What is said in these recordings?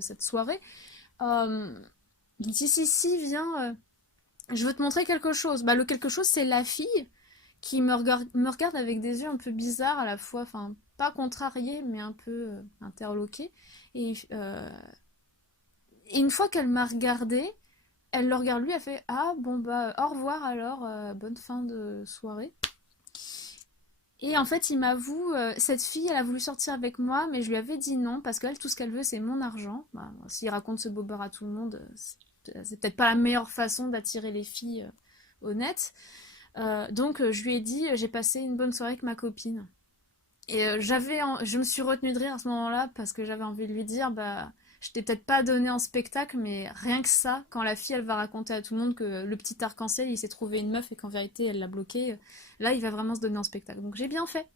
cette soirée. Il dit si, viens, je veux te montrer quelque chose. Bah, le quelque chose, c'est la fille qui me regarde avec des yeux un peu bizarres à la fois, enfin, pas contrariés, mais un peu interloqués. Et une fois qu'elle m'a regardée, elle le regarde lui, elle fait ah bon bah au revoir alors, bonne fin de soirée. Et en fait, il m'avoue, cette fille, elle a voulu sortir avec moi, mais je lui avais dit non, parce qu'elle, tout ce qu'elle veut, c'est mon argent. Bah, s'il raconte ce bobard à tout le monde, c'est peut-être pas la meilleure façon d'attirer les filles honnêtes. Donc, je lui ai dit, j'ai passé une bonne soirée avec ma copine. Et je me suis retenue de rire à ce moment-là parce que j'avais envie de lui dire, bah, je t'ai peut-être pas donné en spectacle, mais rien que ça, quand la fille elle va raconter à tout le monde que le petit arc-en-ciel il s'est trouvé une meuf et qu'en vérité elle l'a bloqué, là il va vraiment se donner en spectacle. Donc j'ai bien fait,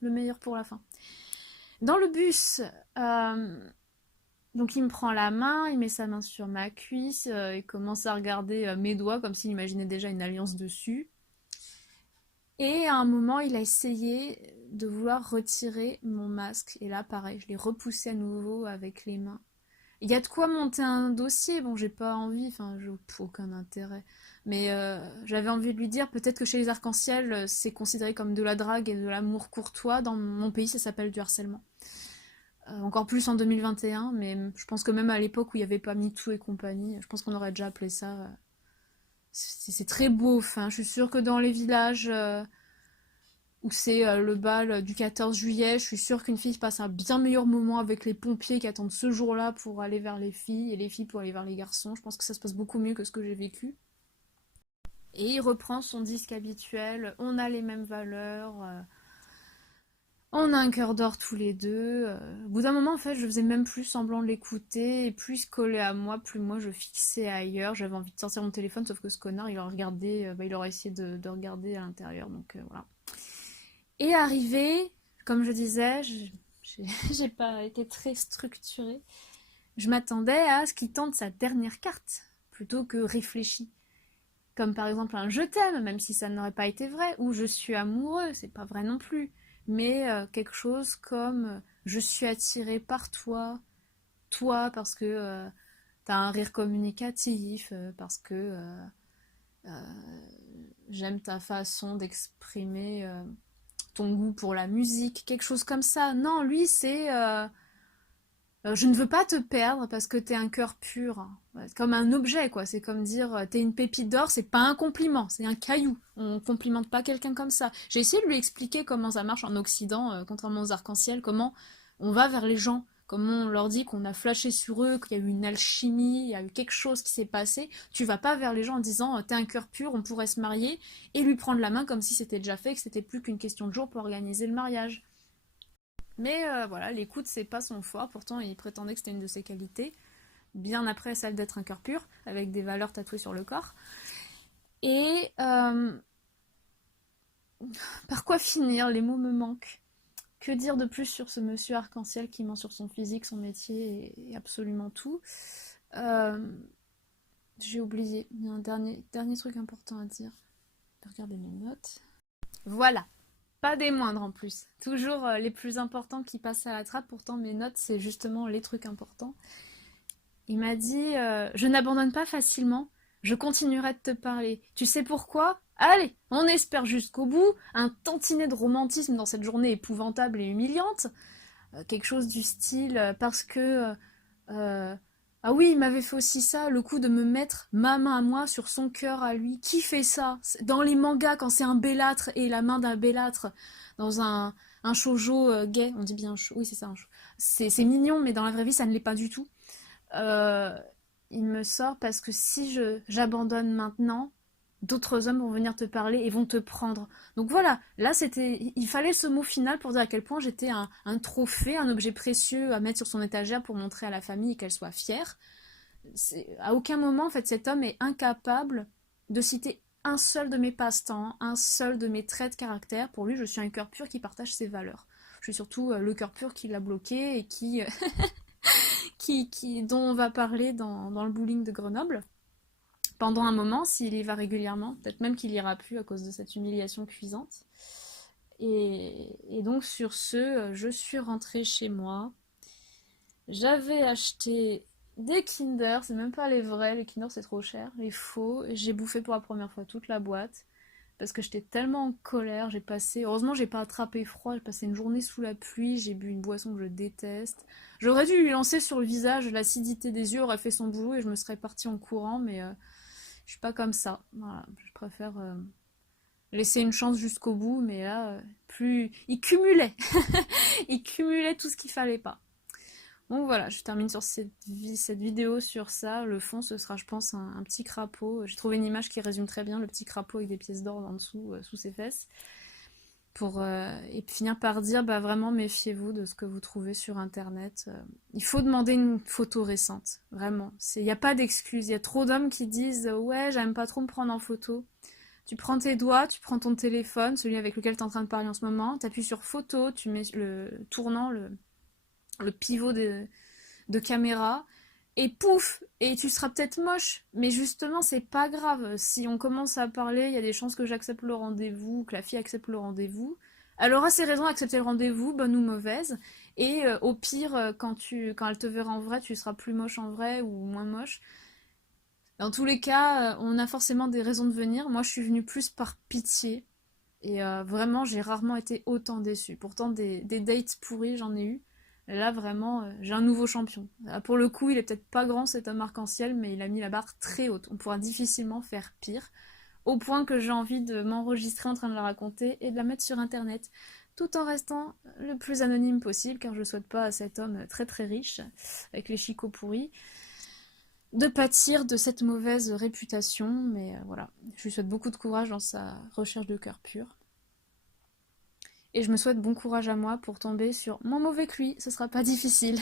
le meilleur pour la fin. Dans le bus, donc il me prend la main, il met sa main sur ma cuisse, il commence à regarder mes doigts comme s'il imaginait déjà une alliance dessus. Et à un moment, il a essayé de vouloir retirer mon masque. Et là, pareil, je l'ai repoussé à nouveau avec les mains. Il y a de quoi monter un dossier. Bon, j'ai pas envie, enfin, j'ai aucun intérêt. Mais j'avais envie de lui dire, peut-être que chez les arcs-en-ciel, c'est considéré comme de la drague et de l'amour courtois. Dans mon pays, ça s'appelle du harcèlement. Encore plus en 2021, mais je pense que même à l'époque où il n'y avait pas MeToo et compagnie, je pense qu'on aurait déjà appelé ça. C'est très beau, enfin, je suis sûre que dans les villages où c'est le bal du 14 juillet, je suis sûre qu'une fille passe un bien meilleur moment avec les pompiers qui attendent ce jour-là pour aller vers les filles et les filles pour aller vers les garçons. Je pense que ça se passe beaucoup mieux que ce que j'ai vécu. Et il reprend son disque habituel, on a les mêmes valeurs, on a un cœur d'or tous les deux. Au bout d'un moment, en fait, je faisais même plus semblant de l'écouter, et plus il se collait à moi, plus moi je fixais ailleurs. J'avais envie de sortir mon téléphone, sauf que ce connard, il aurait regardé, bah, il aurait essayé de regarder à l'intérieur, donc voilà. Et arrivé, comme je disais, j'ai pas été très structurée. Je m'attendais à ce qu'il tente sa dernière carte, plutôt que réfléchi. Comme par exemple un je t'aime, même si ça n'aurait pas été vrai, ou je suis amoureux, c'est pas vrai non plus. Mais quelque chose comme je suis attirée par toi, toi parce que t'as un rire communicatif, parce que j'aime ta façon d'exprimer ton goût pour la musique, quelque chose comme ça. Non, lui, c'est je ne veux pas te perdre parce que t'es un cœur pur. Ouais, c'est comme un objet, quoi. C'est comme dire t'es une pépite d'or, c'est pas un compliment, c'est un caillou. On complimente pas quelqu'un comme ça. J'ai essayé de lui expliquer comment ça marche en Occident, contrairement aux arcs-en-ciel, comment on va vers les gens, comment on leur dit qu'on a flashé sur eux, qu'il y a eu une alchimie, il y a eu quelque chose qui s'est passé. Tu vas pas vers les gens en disant t'es un cœur pur, on pourrait se marier, et lui prendre la main comme si c'était déjà fait, que c'était plus qu'une question de jour pour organiser le mariage. Mais voilà, l'écoute, c'est pas son fort. Pourtant, il prétendait que c'était une de ses qualités. Bien après celle d'être un cœur pur, avec des valeurs tatouées sur le corps. Et par quoi finir? Les mots me manquent. Que dire de plus sur ce monsieur arc-en-ciel qui ment sur son physique, son métier et absolument tout. Euh, j'ai oublié. Il y a un dernier truc important à dire. Je vais regarder mes notes. Voilà. Pas des moindres en plus. Toujours les plus importants qui passent à la trappe. Pourtant, mes notes, c'est justement les trucs importants. Il m'a dit je n'abandonne pas facilement, je continuerai de te parler. Tu sais pourquoi? Allez, on espère jusqu'au bout, un tantinet de romantisme dans cette journée épouvantable et humiliante. Quelque chose du style parce que ah oui, il m'avait fait aussi ça, le coup de me mettre ma main à moi sur son cœur à lui. Qui fait ça? Dans les mangas, quand c'est un bellâtre et la main d'un bellâtre dans un shoujo gay, on dit bien oui c'est ça, c'est mignon, mais dans la vraie vie ça ne l'est pas du tout. Euh, il me sort parce que si j'abandonne maintenant, d'autres hommes vont venir te parler et vont te prendre. Donc voilà, là il fallait ce mot final pour dire à quel point j'étais un trophée, un objet précieux à mettre sur son étagère pour montrer à la famille et qu'elle soit fière. À aucun moment, en fait, cet homme est incapable de citer un seul de mes passe-temps, un seul de mes traits de caractère. Pour lui, je suis un cœur pur qui partage ses valeurs. Je suis surtout le cœur pur qui l'a bloqué et dont on va parler dans le bowling de Grenoble pendant un moment, s'il y va régulièrement, peut-être même qu'il ira plus à cause de cette humiliation cuisante. Et donc sur ce, je suis rentrée chez moi. J'avais acheté des Kinder, c'est même pas les vrais, les Kinder c'est trop cher, les faux. J'ai bouffé pour la première fois toute la boîte parce que j'étais tellement en colère. Heureusement j'ai pas attrapé froid, j'ai passé une journée sous la pluie, j'ai bu une boisson que je déteste. J'aurais dû lui lancer sur le visage, l'acidité des yeux aurait fait son boulot et je me serais partie en courant, mais je suis pas comme ça. Voilà, je préfère laisser une chance jusqu'au bout, mais là, plus. Il cumulait Il cumulait tout ce qu'il fallait pas. Donc voilà, je termine sur cette vidéo sur ça. Le fond, ce sera, je pense, un petit crapaud. J'ai trouvé une image qui résume très bien le petit crapaud avec des pièces d'or en dessous, sous ses fesses. Et finir par dire, bah vraiment, méfiez-vous de ce que vous trouvez sur Internet. Il faut demander une photo récente, vraiment. Il n'y a pas d'excuse. Il y a trop d'hommes qui disent, ouais, j'aime pas trop me prendre en photo. Tu prends tes doigts, tu prends ton téléphone, celui avec lequel tu es en train de parler en ce moment, tu appuies sur photo, tu mets le tournant, le pivot de caméra, et pouf, et tu seras peut-être moche, mais justement c'est pas grave. Si on commence à parler, il y a des chances que j'accepte le rendez-vous, que la fille accepte le rendez-vous. Elle aura ses raisons d'accepter le rendez-vous, bonne ou mauvaise, et au pire, quand elle te verra en vrai, tu seras plus moche en vrai ou moins moche. Dans tous les cas, on a forcément des raisons de venir. Moi, je suis venue plus par pitié, et vraiment, j'ai rarement été autant déçue. Pourtant, des dates pourries, j'en ai eu. Là, vraiment, j'ai un nouveau champion. Pour le coup, il est peut-être pas grand cet homme arc-en-ciel, mais il a mis la barre très haute. On pourra difficilement faire pire. Au point que j'ai envie de m'enregistrer en train de la raconter et de la mettre sur internet. Tout en restant le plus anonyme possible, car je ne souhaite pas à cet homme très très riche, avec les chicots pourris, de pâtir de cette mauvaise réputation. Mais voilà, je lui souhaite beaucoup de courage dans sa recherche de cœur pur. Et je me souhaite bon courage à moi pour tomber sur moins mauvais que lui, ce sera pas difficile.